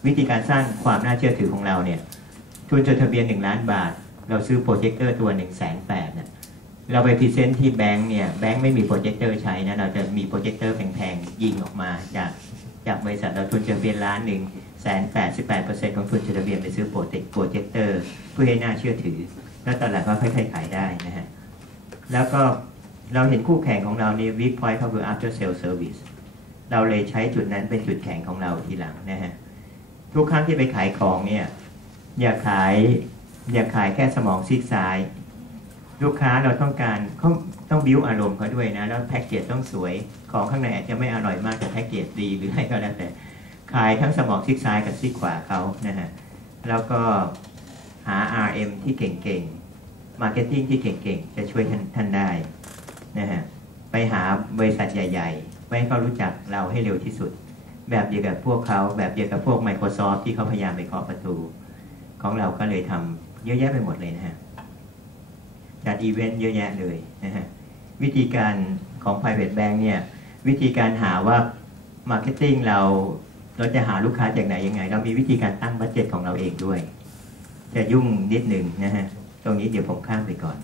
วิธีการสร้างความน่าเชื่อถือของเราเนี่ยทุนจดทะเบียน1 ล้านบาทเราซื้อโปรเจคเตอร์ตัว 180,000 นะเราไปพรีเซนต์ที่แบงค์เนี่ยแบงค์ไม่มีโปรเจคเตอร์ใช้นะเราจะมีโปรเจคเตอร์แพงๆยิงออกมาจากบริษัทเราทุนจดทะเบียน1 ล้าน 188% ของทุนจดทะเบียนไปซื้อโปรเจคเตอร์เพื่อให้น่าเชื่อถือแล้วตอนหลังก็ค่อยๆขายได้นะฮะแล้วก็เราเห็นคู่แข่งของเรานี่ weak point เขาคือ after sale service เราเลยใช้จุดนั้นเป็นจุดแข็งของเราทีหลังนะฮะทุกครั้งที่ไปขายของเนี่ยอย่าขายแค่สมองซีกซ้ายลูกค้าเราต้องบิ้วอารมณ์เขาด้วยนะแล้วแพ็กเกจต้องสวยของข้างในอาจจะไม่อร่อยมากแต่แพ็กเกจดีหรืออะไรก็แล้วแต่ขายทั้งสมองซีกซ้ายกับซีกขวาเขานะฮะแล้วก็หา RM ที่เก่งๆ Marketing ที่เก่งๆจะช่วยท่านได้นะฮะไปหาบริษัทใหญ่ๆให้เขารู้จักเราให้เร็วที่สุดแบบเดียวกับพวกเขาแบบเดียวกับพวก Microsoft ที่เขาพยายามไปเคาะประตูของเราก็เลยทำเยอะแยะไปหมดเลยนะฮะจัดอีเวนต์เยอะแยะเลยนะฮะวิธีการของ private bank เนี่ยวิธีการหาว่า marketing เราจะหาลูกค้าจากไหนยังไงเรามีวิธีการตั้งบัดเจ็ตของเราเองด้วยจะยุ่งนิดหนึ่งนะฮะตรงนี้เดี๋ยวผมข้ามไปก่อน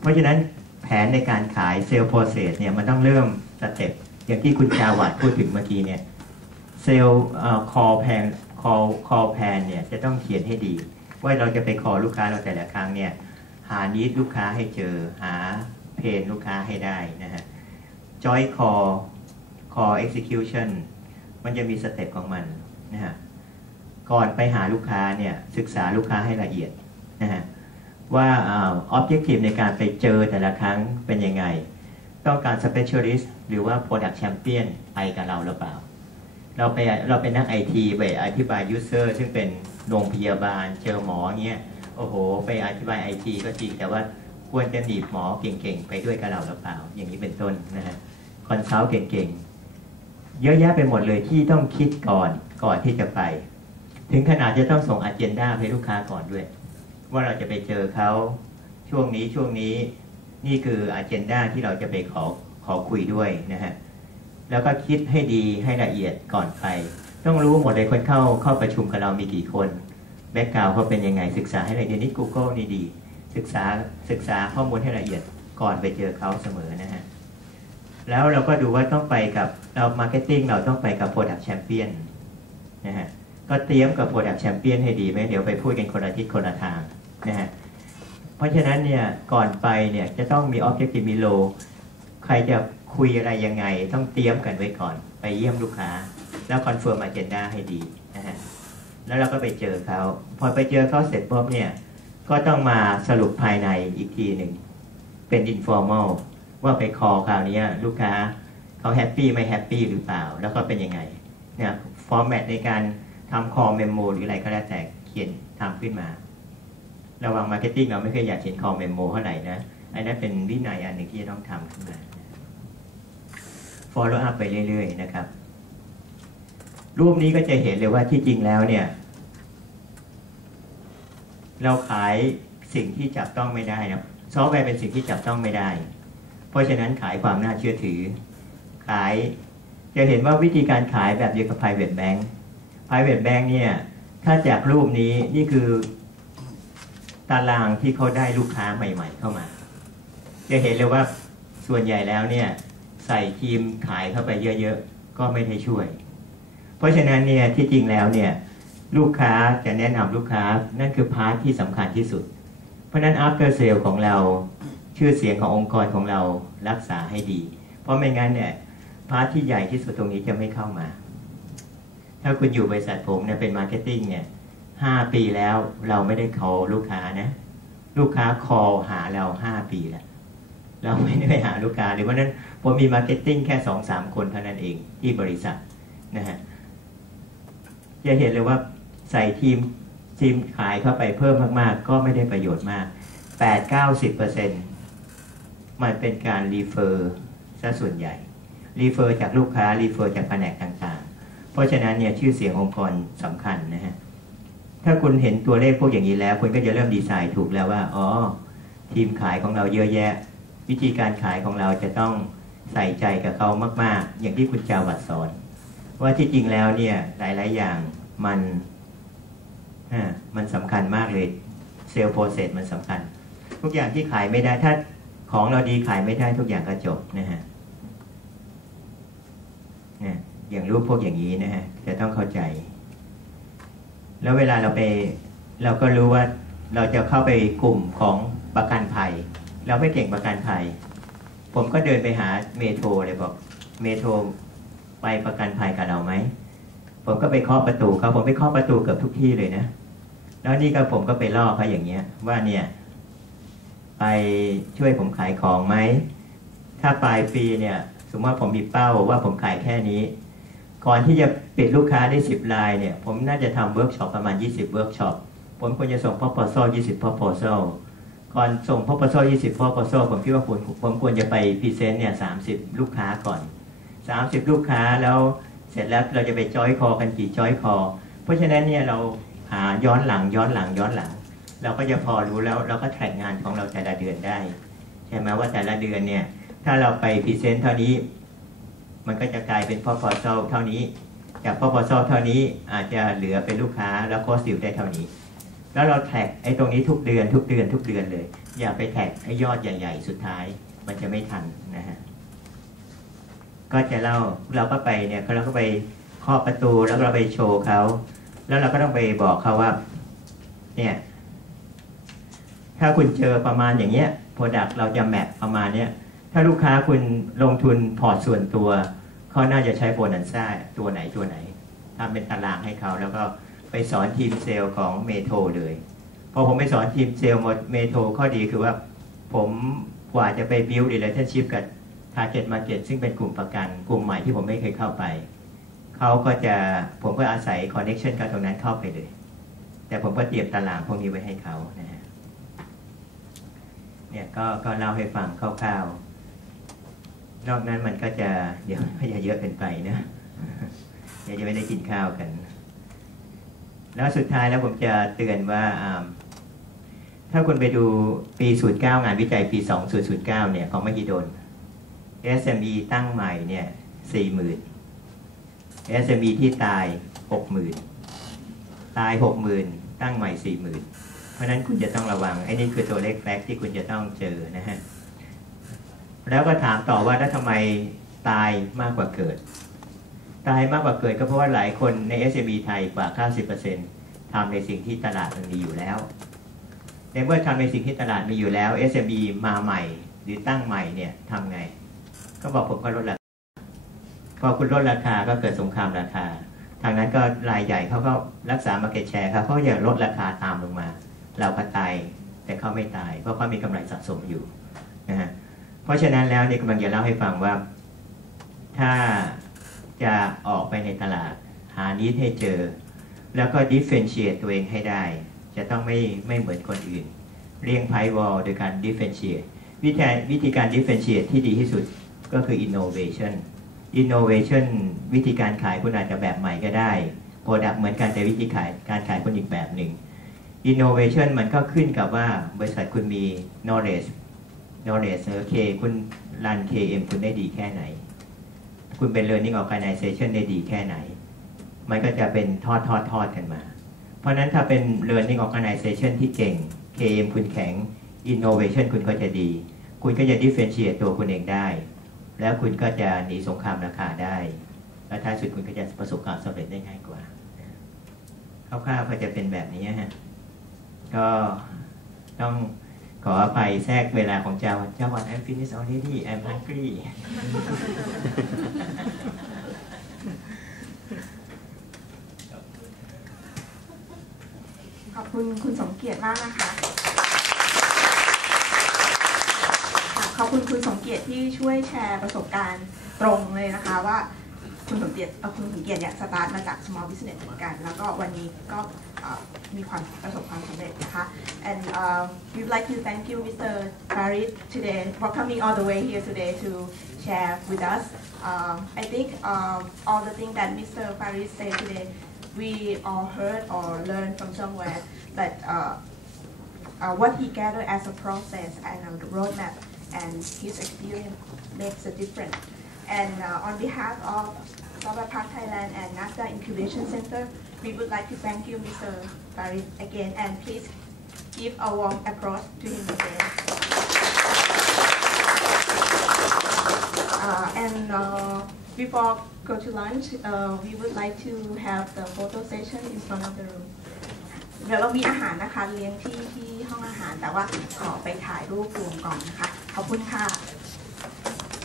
เพราะฉะนั้นแผนในการขาย sales process เนี่ยมันต้องเริ่มสเต็ปอย่างที่คุณจาวัดพูดถึงเมื่อกี้เนี่ย sales call plan เนี่ยจะต้องเขียนให้ดีว่าเราจะไป call ลูกค้าเราแต่ละครั้งเนี่ยหา need ลูกค้าให้เจอหา pain ลูกค้าให้ได้นะฮะ joint call execution มันจะมีสเต็ปของมันนะฮะก่อนไปหาลูกค้าเนี่ยศึกษาลูกค้าให้ละเอียดนะฮะว่าobjective ในการไปเจอแต่ละครั้งเป็นยังไงต้องการ specialist หรือว่า product champion ไปกับเราหรือเปล่าเราเป็นนัก IT ไปอธิบาย user ซึ่งเป็นโรงพยาบาลเจอหมอเงี้ยโอ้โหไปอธิบาย IT ก็จริงแต่ว่าควรจะหนีบหมอเก่งๆไปด้วยกับเราหรือเปล่าอย่างนี้เป็นต้นนะฮะคอนซัลท์เก่งๆเยอะแยะไปหมดเลยที่ต้องคิดก่อนที่จะไปถึงขนาดจะต้องส่ง agenda ให้ลูกค้าก่อนด้วยว่าเราจะไปเจอเขา ช่วงนี้นี่คือ agenda ที่เราจะไปขอคุยด้วยนะฮะแล้วก็คิดให้ดีให้ละเอียดก่อนไปต้องรู้หมดเลยคนเข้าประชุมกับเรามีกี่คนแบ็คกราวด์เขาเป็นยังไงศึกษาให้ละเอียดนี่ Google นี่ดีศึกษาข้อมูลให้ละเอียดก่อนไปเจอเขาเสมอนะฮะแล้วเราก็ดูว่าต้องไปกับเรา Marketing เราต้องไปกับ Product Champion นะฮะก็เตรียมกับ Product Champion ให้ดีไหมเดี๋ยวไปพูดกันคนละทิศคนละทางนะฮะเพราะฉะนั้นเนี่ยก่อนไปเนี่ยจะต้องมี Objective มี Low ใครจะคุยอะไรยังไงต้องเตรียมกันไว้ก่อนไปเยี่ยมลูกค้าแล้วคอนเฟิร์ม agenda ให้ดีนะฮะแล้วเราก็ไปเจอเขาพอไปเจอเขาเสร็จปุ๊บเนี่ยก็ต้องมาสรุปภายในอีกทีหนึ่งเป็น informal ว่าไปคอคราวนี้ลูกค้าเขาแฮปปี้ไม่แฮปปี้หรือเปล่าแล้วก็เป็นยังไงเนี่ยฟอร์แมตในการทำคอเมมโมหรืออะไรก็แล้วแต่เขียนทำขึ้นมาระวัง Marketing เราไม่เคยอยากเขียนคอเมมโมเท่าไหร่นะอันนั้นเป็นวินัยอันหนึ่งที่จะต้องทำขึ้นมา follow up ไปเรื่อยๆนะครับรูปนี้ก็จะเห็นเลยว่าที่จริงแล้วเนี่ยเราขายสิ่งที่จับต้องไม่ได้นะซอฟต์แวร์เป็นสิ่งที่จับต้องไม่ได้เพราะฉะนั้นขายความน่าเชื่อถือขายจะเห็นว่าวิธีการขายแบบเดียวกับ private bank private bank เนี่ยถ้าจากรูปนี้นี่คือตารางที่เขาได้ลูกค้าใหม่ๆเข้ามาจะเห็นเลยว่าส่วนใหญ่แล้วเนี่ยใส่ทีมขายเข้าไปเยอะๆก็ไม่ได้ช่วยเพราะฉะนั้นเนี่ยที่จริงแล้วเนี่ยลูกค้าจะแนะนำลูกค้านั่นคือพาร์ทที่สำคัญที่สุดเพราะนั้น after sale ของเราชื่อเสียงขององค์กรของเรารักษาให้ดีเพราะไม่งั้นเนี่ยพาร์ทที่ใหญ่ที่สุดตรงนี้จะไม่เข้ามาถ้าคุณอยู่บริษัทผมเนี่ยเป็น marketing เนี่ย5 ปีแล้วเราไม่ได้ call ลูกค้านะลูกค้า call หาเรา5 ปีแล้วเราไม่ได้ไปหาลูกค้าหรือว่านั้นผมมี marketing แค่ 2-3 คนเท่านั้นเองที่บริษัทนะฮะจะเห็นเลยว่าใส่ทีมขายเข้าไปเพิ่มมากๆก็ไม่ได้ประโยชน์มาก 8-90% มันเป็นการรีเฟอร์ซะส่วนใหญ่รีเฟอร์จากลูกค้ารีเฟอร์จากแผนกต่างๆเพราะฉะนั้นเนี่ยชื่อเสียงองค์กรสำคัญนะฮะถ้าคุณเห็นตัวเลขพวกอย่างนี้แล้วคุณก็จะเริ่มดีไซน์ถูกแล้วว่าอ๋อทีมขายของเราเยอะแยะวิธีการขายของเราจะต้องใส่ใจกับเขามากๆอย่างที่คุณจาวัดสอนว่าที่จริงแล้วเนี่ยหลายๆอย่างมันสำคัญมากเลยเซลล์โปรเซสมันสำคัญทุกอย่างที่ขายไม่ได้ถ้าของเราดีขายไม่ได้ทุกอย่างก็จบนะฮะอย่างรูปพวกอย่างนี้นะฮะจะต้องเข้าใจแล้วเวลาเราก็รู้ว่าเราจะเข้าไปกลุ่มของประกันภัยเราไม่เก่งประกันภัยผมก็เดินไปหาเมโทรเลยบอกเมโทรไปประกันภัยกับเราไหมผมก็ไปเคาะประตูเขาผมไปเคาะประตูเกือบทุกที่เลยนะแล้วนี่ก็ผมก็ไปล่อเขาอย่างเงี้ยว่าเนี่ยไปช่วยผมขายของไหมถ้าปลายปีเนี่ยสมมติว่าผมมีเป้าว่าผมขายแค่นี้ก่อนที่จะปิดลูกค้าได้10 รายเนี่ยผมน่าจะทำเวิร์กช็อปประมาณ20 เวิร์กช็อปผมควรจะส่ง proposal 20 proposal ก่อนส่ง proposal 20 proposal ผมคิดว่าผมควรจะไปพรีเซนต์เนี่ย30 ลูกค้าก่อน30 ลูกค้าแล้วเสร็จแล้วเราจะไปจอยคอกันกี่จอยคอเพราะฉะนั้นเนี่ยเราหาย้อนหลังเราก็จะพอรู้แล้วเราก็แทร็กงานของเราแต่ละเดือนได้ใช่ไหมว่าแต่ละเดือนเนี่ยถ้าเราไปพรีเซนต์เท่านี้มันก็จะกลายเป็น proposal เท่านี้จาก proposal เท่านี้อาจจะเหลือเป็นลูกค้าแล้วก็ซิลได้เท่านี้แล้วเราแท็กไอ้ตรงนี้ทุกเดือนเลยอย่าไปแท็กไอ้ยอดใหญ่ๆสุดท้ายมันจะไม่ทันนะฮะก็จะเราก็ไปเนี่ยเราก็ไปเคาะประตูแล้วเราไปโชว์เขาแล้วเราก็ต้องไปบอกเขาว่าเนี่ยถ้าคุณเจอประมาณอย่างเงี้ย product เราจะแมทประมาณเนี้ยถ้าลูกค้าคุณลงทุนพอร์ตส่วนตัวเขาน่าจะใช้โบนัสซ่าตัวไหนทำเป็นตารางให้เขาแล้วก็ไปสอนทีมเซลล์ของเมโทรเลยพอผมไปสอนทีมเซลล์เมโทรข้อดีคือว่าผมกว่าจะไป build relationship กับ target market ซึ่งเป็นกลุ่มประกันกลุ่มใหม่ที่ผมไม่เคยเข้าไปผมก็อาศัย connection กับตรงนั้นเข้าไปเลยแต่ผมก็เตรียมตารางพวกนี้ไว้ให้เขานะฮะเนี่ยก็เล่าให้ฟังคร่าวๆนอกนั้นมันก็จะเดี๋ยวอย่าเยอะเกินไปนะเดี๋ยวจะไม่ได้กินข้าวกันแล้วสุดท้ายแล้วผมจะเตือนว่า ถ้าคุณไปดูปี 09 งานวิจัยปี 2009 เนี่ยของมหิดล SME ตั้งใหม่เนี่ย 40,000 SME ที่ตาย 60,000 ตาย 60,000 ตั้งใหม่ 40,000 เพราะนั้นคุณจะต้องระวังไอ้นี่คือตัวเลขแฟกต์ที่คุณจะต้องเจอนะฮะแล้วก็ถามต่อว่าแล้วทำไมตายมากกว่าเกิดตายมากกว่าเกิดก็เพราะว่าหลายคนใน SME ไทยกว่า 90% ทำในสิ่งที่ตลาดมันมีอยู่แล้วในเมื่อทำในสิ่งที่ตลาดมีอยู่แล้ว SME มาใหม่หรือตั้งใหม่เนี่ยทำไงก็บอกผมก็ลดราคาพอคุณลดราคาก็เกิดสงครามราคาทางนั้นก็รายใหญ่เขาก็รักษา market share ครับเขาอยากลดราคาตามลงมาเราก็ตายแต่เขาไม่ตายเพราะเขามีกำไรสะสมอยู่นะฮะเพราะฉะนั้นแล้วนี่กำลังจะเล่าให้ฟังว่าถ้าจะออกไปในตลาดหานิดให้เจอแล้วก็ differentiate ตัวเองให้ได้จะต้องไม่เหมือนคนอื่นเรียงไพ่วอลโดยการ differentiate วิธีการ differentiate ที่ดีที่สุดก็คือ innovation วิธีการขายคุณอาจจะแบบใหม่ก็ได้ product เหมือนกันแต่วิธีการขายคุณอีกแบบหนึ่ง innovation มันก็ขึ้นกับว่าบริษัทคุณมี knowledge โอเคคุณรัน KM คุณได้ดีแค่ไหนคุณเป็น learning organization ได้ดีแค่ไหนมันก็จะเป็นทอดกันมาเพราะนั้นถ้าเป็น learning organization ที่เก่ง KM คุณแข็ง innovation คุณก็จะดีคุณก็จะ differentiate ตัวคุณเองได้แล้วคุณก็จะหนีสงครามราคาได้และท้ายสุดคุณก็จะประสบความสำเร็จได้ง่ายกว่าคร่าวๆก็จะเป็นแบบนี้ฮะก็ต้องขออภัยแทรกเวลาของเจ้าวัน I'm finished already I'm hungry ขอบคุณคุณสมเกียรติมากนะคะขอบคุณคุณสมเกียรติที่ช่วยแชร์ประสบการณ์ตรงเลยนะคะว่าคุณสมเกียรติเนี่ยสตาร์ทมาจาก small business เหมือนกันแล้วก็วันนี้ก็มีความประสบความสำเร็จนะคะ and we would like to thank you Mr. Farid today for coming all the way here today to share with us I think all the things that Mr. Farid said today we all heard or learned from somewhere that what he gathered as a process and a roadmap and his experience makes a difference. And on behalf of Startup Park Thailand and NASDAQ Incubation Center, we would like to thank you, Mr. Farid, again, and please give a warm applause to him again. Before go to lunch, we would like to have the photo session in front of the room. เดี๋ยวเรามีอาหารนะคะเลี้ยงที่ห้องอาหารแต่ว่าขอไปถ่ายรูปรวมก่อนนะคะขอบคุณค่ะ